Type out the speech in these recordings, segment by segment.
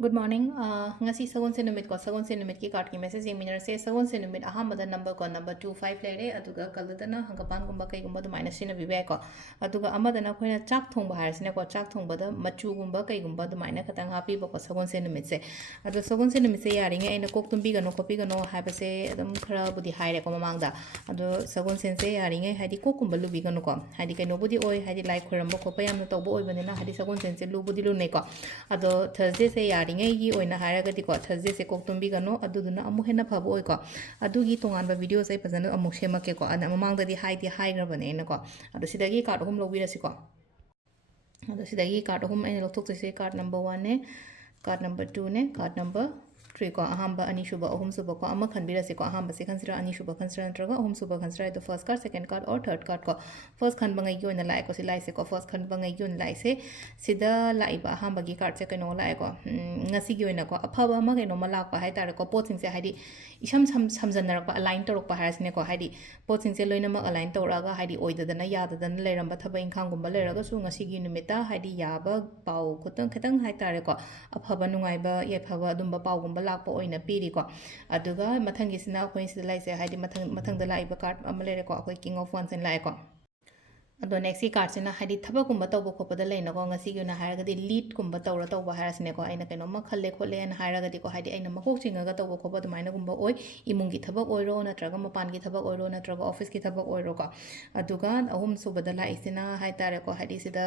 Good morning. Ngasi sagon se numit ko sagon se numit ki card ki message ye minor se sagon se numit ahamada number ko number 25 lere aduga kaludana hangapan gumba kai gumba du minus sina bibe ko aduga amada na khoina chak thongba harsine ko chak thongba da machu gumba kai gumba du minus katang happy ba ko sagon se numit se adu sagon se numit se yari nge aina kok tum bi gano kopi gano haiba se adum khara budi haire ko mamang da adu sagon se yari nge haidi kok kumba lu bi gano ko haidi kai no budi oi haidi like khoramba ko payam na tawbo oi banina haidi sagon se lu budi lu ne ko adu Thursday se yari ꯉꯩꯒꯤ ꯑꯣꯏꯅ ꯍꯥꯏꯔꯒꯗꯤꯀꯣ ꯊꯔꯁꯗꯦꯁꯦ ꯀꯣꯛ ꯇꯨꯝꯕꯤꯒꯅꯣ ꯑꯗꯨꯗꯨꯅ ꯑꯃꯨꯛ ꯍꯦꯟꯅ ꯐꯕ ꯑꯣꯏꯀꯣ ꯑꯗꯨꯒꯤ ꯇꯣꯉꯥꯟꯕ ꯚꯤꯗꯤꯑꯣꯁꯦ ꯑꯩ ꯐꯖꯅ ꯑꯃꯨꯛ ꯁꯦꯝꯃꯛꯀꯦꯀꯣ ꯑꯗ ꯃꯃꯥꯡꯗꯗꯤ ꯍꯥꯏꯈ꯭ꯔꯕꯅꯦ ꯑꯩꯅꯀꯣ ꯑꯗꯣ ꯁꯤꯗꯒꯤ ꯀꯥꯔꯠ ꯑꯍꯨꯝ ꯂꯧꯕꯤꯔꯁꯤꯀꯣ ꯑꯗꯣ ꯁꯤꯗꯒꯤ ꯀꯥꯔꯠ ꯑꯍꯨꯝ ꯑꯩꯅ ꯂꯧꯊꯣꯛꯇꯣꯏꯁꯦ ꯀꯥꯔꯠ ꯅꯝꯕꯔ 1ꯅꯦ ꯀꯥꯔꯠ ꯅꯝꯕर 2ꯅꯦ ꯀꯥꯔꯠ ꯅꯝꯕर 3 ꯀꯣ ꯑꯍꯥꯟꯕ ꯑꯅꯤꯁꯨꯕ ꯑꯍꯨꯝꯁꯨꯕ ꯀꯣ ꯑꯃ ꯈꯟꯕꯤꯔꯁꯤꯀꯣ ꯑꯍꯥꯟꯕꯁꯦ ꯈꯟꯁꯤꯔꯥ ꯑꯅꯤꯁꯨꯕ ꯈꯟꯁꯤꯔꯥ ꯅꯠꯇ꯭ꯔꯒ ꯑꯍꯨꯝꯁꯨꯕ ꯈꯟꯁꯤꯔꯥ ꯑꯗꯣ first card second card or third card ꯀꯣ ꯐꯔꯁꯠ ꯈꯟꯕꯉꯩꯒꯤ ꯑꯣꯏꯅ ꯂꯥꯛꯑꯦꯀꯣ ꯁꯤ ꯂꯥꯛꯏꯁꯦꯀꯣ ꯐꯔꯁꯠ ꯈꯟꯕꯉꯩꯒꯤ ꯑꯣꯏꯅ ꯂꯥꯛꯏꯁꯦ ꯁꯤꯗ ꯂꯥꯛꯏꯕ ꯑꯍꯥꯟꯕꯒꯤ ꯀꯥꯔꯠꯁꯦ ꯀꯩꯅꯣ ꯂꯥꯛꯑꯦꯀꯣ ꯉꯁꯤꯒꯤ ꯑꯣꯏꯅꯀꯣ ꯑꯐꯕ ꯑꯃ ꯀꯩꯅꯣꯃ ꯂꯥꯛꯄ ꯍꯥꯏꯇꯥꯔꯦꯀꯣ ꯄꯣꯠꯁꯤꯡꯁꯦ ꯍꯥꯏꯗꯤ ꯏꯁꯝ ꯁꯝꯖꯟꯅꯔꯛꯄ ꯑꯂꯥꯏꯟ ꯇꯧꯔꯛꯄ ꯍꯥꯏꯔꯁꯤꯅꯦꯀꯣ ꯍꯥꯏꯗꯤ ꯄꯣꯠꯁꯤꯡꯁꯦ ꯂꯣꯏꯅꯃꯛ ꯑꯂꯥꯏꯟ ꯇꯧꯔꯛꯑꯒ ꯍꯥꯏꯗꯤ ꯑꯣꯏꯗꯗꯅ ꯌꯥꯗꯗꯅ ꯂꯩꯔꯝꯕ ꯊꯕꯛ ꯏꯪꯈꯥꯡꯒꯨꯝꯕ ꯂꯩꯔꯒꯁꯨ ꯉꯁꯤꯒꯤ ꯅꯨꯃꯤꯠꯇ ꯍꯥꯏꯗꯤ ꯌꯥꯕ ꯄꯥꯎ ꯈꯤꯇꯪ ꯍꯥꯏꯇꯥꯔꯦꯀꯣ ꯑꯐꯕ ꯅꯨꯡꯉꯥꯏꯕ ꯌꯥꯏꯐꯕ ꯑꯗꯨꯝꯕ ꯄꯥꯎꯒꯨꯝꯕ ꯂꯥꯛꯄ ꯑꯣꯏꯅ ꯄꯤꯔꯤꯀꯣ ꯑꯗꯨꯒ ꯃꯊꯪꯒꯤꯁꯤꯅ ꯑꯩꯈꯣꯏ ꯁꯤꯗ ꯂꯩꯁꯦ ꯍꯥꯏꯗꯤ ꯃꯊꯪꯗ ꯂꯥꯛꯏꯕ ꯀꯥꯔꯠ ꯑꯃ ꯂꯩꯔꯦꯀꯣ ꯑꯩꯈꯣꯏ ꯀꯤꯡ ꯑꯣꯐ ꯋꯥꯟꯁ ꯑꯅ ꯂꯥꯛꯑꯦꯀꯣ ꯑꯗꯣ ꯅꯦꯛꯁꯀꯤ ꯀꯥꯔꯠꯁꯤꯅ ꯍꯥꯏꯗꯤ ꯊꯕꯛꯀꯨꯝꯕ ꯇꯧꯕ ꯈꯣꯠꯄꯗ ꯂꯩꯅꯀꯣ ꯉꯁꯤꯒꯤ ꯑꯣꯏꯅ ꯍꯥꯏꯔꯒꯗꯤ ꯂꯤꯗꯀꯨꯝꯕ ꯇꯧꯕ ꯍꯥꯏꯔꯁꯤꯅꯦꯀꯣ ꯑꯩꯅ ꯀꯩꯅꯣꯝꯃ ꯈꯜꯂꯦ ꯈꯣꯠꯂꯦꯅ ꯍꯥꯏꯔꯒꯗꯤꯀꯣ ꯍꯥꯏꯗꯤ ꯑꯩꯅ ꯃꯀꯣꯛ ꯆꯤꯡꯉꯒ ꯇꯧꯕ ꯈꯣꯠꯄ ꯑꯗꯨꯃꯥꯏꯅꯒꯨꯝꯕ ꯑꯣꯏ ꯏꯃꯨꯡꯒꯤ ꯊꯕꯛ ꯑꯣꯏꯔꯣ ꯅꯠꯇ꯭ꯔꯒ ꯃꯄꯥꯟꯒꯤ ꯊꯕꯛ ꯑꯣꯏꯔꯣ ꯅꯠꯇ꯭ꯔꯒ ꯑꯣꯐꯤꯁꯀꯤ ꯊꯕꯛ ꯑꯣꯏꯔꯣꯀꯣ ꯑꯗꯨꯒ ꯑꯍꯨꯝꯁꯨꯕꯗ ꯂꯥꯛꯏꯁꯤꯅ ꯍꯥꯏꯇꯥꯔꯦꯀꯣ ꯍꯥꯏꯗꯤ ꯁꯤꯗ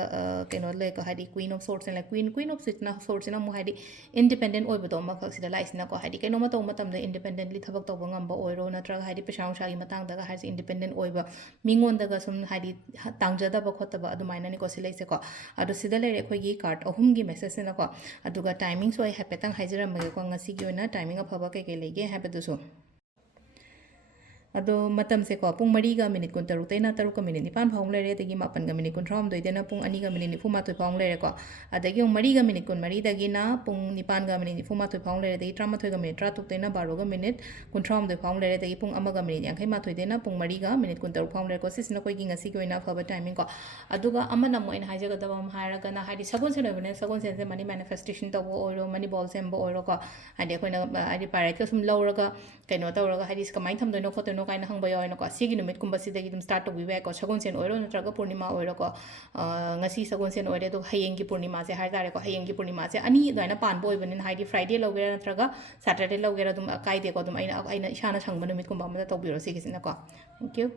ꯀꯩꯅꯣ ꯂꯩꯀꯣ ꯍꯥꯏꯗꯤ ꯀ꯭ꯋꯤꯟ ꯑꯣꯐ ꯁꯣꯔꯠꯁꯅ ꯂꯩ ꯀ꯭ꯋꯤꯟ ꯑꯣꯐ ꯁꯣꯔꯠꯁꯤꯅ ꯑꯃꯨꯛ ꯍꯥꯏꯗꯤ ꯏꯟꯗꯤꯄꯦꯟꯗꯦꯟ ꯑꯣꯏꯕꯗꯣ ꯑꯃꯈꯛ ꯁꯤꯗ ꯂꯥꯛꯏꯁꯤꯅꯀꯣ ꯍꯥꯏꯗꯤ ꯀꯩꯅꯣꯝꯃ ꯇꯧꯕ ꯃꯇꯝꯗ ꯏꯟꯗꯤꯄꯦꯟꯗꯦꯟꯠꯂꯤ ꯊꯕꯛ ꯇꯧꯕ ꯉꯝꯕ ꯑꯣꯏꯔꯣ ꯅꯠꯇ꯭ꯔꯒ ꯍꯥꯏꯗꯤ ꯄꯩꯁꯥ ꯅꯨꯡꯁꯥꯒꯤ ꯃꯇꯥꯡꯗꯒ ꯍꯥꯏꯔꯤꯁꯦ ꯏꯟꯗꯤꯄꯦꯟꯗꯦꯟ ꯑꯣꯏꯕ ꯃꯤꯉꯣꯟꯗꯒ ꯁꯨꯝ ꯍꯥꯏꯗꯤ ꯇꯥꯡꯖꯗꯕ ꯈꯣꯠꯇꯕ ꯑꯗꯨꯃꯥꯏꯅꯅꯤꯀꯣ ꯁꯤ ꯂꯩꯁꯦꯀꯣ ꯑꯗꯣ ꯁꯤꯗ ꯂꯩꯔꯦ ꯑꯩꯈꯣꯏꯒꯤ ꯀꯥꯔꯠ ꯑꯍꯨꯝꯒꯤ ꯃꯦꯁꯦꯖꯁꯤꯅꯀꯣ ꯑꯗꯨꯒ ꯇꯥꯏꯃꯤꯡꯁꯨ ꯑꯩ ꯍꯥꯏꯐꯦꯠꯇꯪ ꯍꯥꯏꯖꯔꯝꯃꯒꯦꯀꯣ ꯉꯁꯤꯒꯤ ꯑꯣꯏꯅ ꯇꯥꯏꯃꯤꯡ ꯑꯐꯕ ꯀꯩꯀꯩ ꯂꯩꯒꯦ ꯍꯥꯏꯕꯗꯨꯁꯨ ꯑꯗꯣ ꯃꯇꯝꯁꯦꯀꯣ ꯄꯨꯡ 4ꯒ ꯃꯤꯅꯤꯠ 23ꯗꯩꯅ 5ꯒ ꯃꯤꯅꯤꯠ 9 ꯐꯥꯎ ꯂꯩꯔꯦ ꯑꯗꯒꯤ 8ꯒ ꯃꯤꯅꯤꯠ 38ꯗꯩꯅ ꯄꯨꯡ 2ꯒ ꯃꯤꯅꯤꯠ 94 ꯐꯥꯎ ꯂꯩꯔꯦꯀꯣ ꯑꯗꯒꯤ 4ꯒ ꯃꯤꯅꯤꯠ 24ꯗꯒꯤꯅ ꯄꯨꯡ 9ꯒ ꯃꯤꯅꯤꯠ 94 ꯐꯥꯎ ꯂꯩꯔꯦ ꯑꯗꯒꯤ 13ꯒ ꯃꯤꯅꯤꯠ 38ꯗꯩꯅ 12ꯒ ꯃꯤꯅꯤꯠ 58 ꯐꯥꯎ ꯂꯩꯔꯦ ꯑꯗꯒꯤ ꯄꯨꯡ 1ꯒ ꯃꯤꯅꯤꯠ 51ꯗꯩꯅ ꯄꯨꯡ 4ꯒ ꯃꯤꯅꯤꯠ 16 ꯐꯥꯎ ꯂꯩꯔꯦꯀꯣ ꯁꯤꯁꯤꯅ ꯑꯩꯈꯣꯏꯒꯤ ꯉꯁꯤꯒꯤ ꯑꯣꯏꯅ ꯑꯐꯕ ꯇꯥꯏꯃꯤꯡ ꯀꯣ ꯑꯗꯨꯒ ꯑꯃꯅ ꯑꯃꯨꯛ ꯑꯩꯅ ꯍꯥꯏꯖꯒꯗꯕ ꯑꯃ ꯍꯥꯏꯔꯒꯅ ꯍꯥꯏꯗꯤ ꯁꯒꯣꯜꯁꯦꯟ ꯑꯣꯏꯕꯅꯤꯅ ꯁꯒꯣꯜꯁꯦꯟꯁꯦ ꯃꯅꯤ ꯃꯦꯅꯤꯐꯦꯁꯇꯦꯁꯟ ꯇꯧꯕ ꯑꯣꯏꯔꯣ ꯃꯅꯤ ꯕꯣꯜ ꯁꯦꯝꯕ ꯑꯣꯏꯔꯣꯀꯣ ꯍꯥꯏꯗꯤ ꯑꯩꯈꯣꯏꯅ ꯍꯥꯏꯗꯤ ꯄꯥꯏꯔꯦꯠꯀ ꯁꯨꯝ ꯂꯧꯔꯒ ꯀꯩꯅꯣ ꯇꯧꯔꯒ ꯍꯥꯏꯗꯤ ꯀꯃꯥꯏꯅ ꯊꯝꯗꯣꯏꯅꯣ ꯈꯣꯠꯇꯣꯏꯅꯣ ꯀꯥꯏꯅ ꯍꯪꯕ ꯌꯥꯎꯋꯦꯅꯀꯣ ꯁꯤꯒꯤ ꯅꯨꯃꯤꯠꯀꯨꯝꯕꯁꯤꯗꯒꯤ ꯑꯗꯨꯝ ꯁ꯭ꯇꯥꯔꯠ ꯇꯧꯕꯤꯕ ꯌꯥꯏꯀꯣ ꯁꯒꯣꯜꯁꯦꯟ ꯑꯣꯏꯔꯣ ꯅꯠꯇ꯭ꯔꯒ ꯄꯨꯔꯅꯤꯃꯥ ꯑꯣꯏꯔꯣꯀꯣ ꯉꯁꯤ ꯁꯒꯣꯜꯁꯦꯟ ꯑꯣꯏꯔꯦ ꯑꯗꯨꯒ ꯍꯌꯦꯡꯒꯤ ꯄꯨꯔꯅꯤꯃꯥꯁꯦ ꯍꯥꯏꯇꯥꯔꯦꯀꯣ ꯍꯌꯦꯡꯒꯤ ꯄꯨꯔꯅꯤꯃꯥꯁꯦ ꯑꯅꯤ ꯑꯗꯨꯃꯥꯏꯅ ꯄꯥꯟꯕ ꯑꯣꯏꯕꯅꯤꯅ ꯍꯥꯏꯗꯤ ꯐ꯭ꯔꯥꯏꯗꯦ ꯂꯧꯒꯦꯔꯥ ꯅꯠꯇ꯭ꯔꯒ ꯁꯦꯇꯔꯗꯦ ꯂꯧꯒꯦꯔꯥ ꯑꯗꯨꯝ ꯀꯥꯏꯗꯦꯀꯣ ꯑꯗꯨꯝ ꯑꯩꯅ ꯏꯁꯥꯅ ꯁꯪꯕ ꯅꯨꯃꯤꯠꯀꯨꯝꯕ ꯑꯃꯗ ꯇꯧꯕꯤꯔꯣ ꯁꯤꯒꯤꯁꯤꯅꯀꯣ ꯊꯦꯡꯛ ꯌꯨ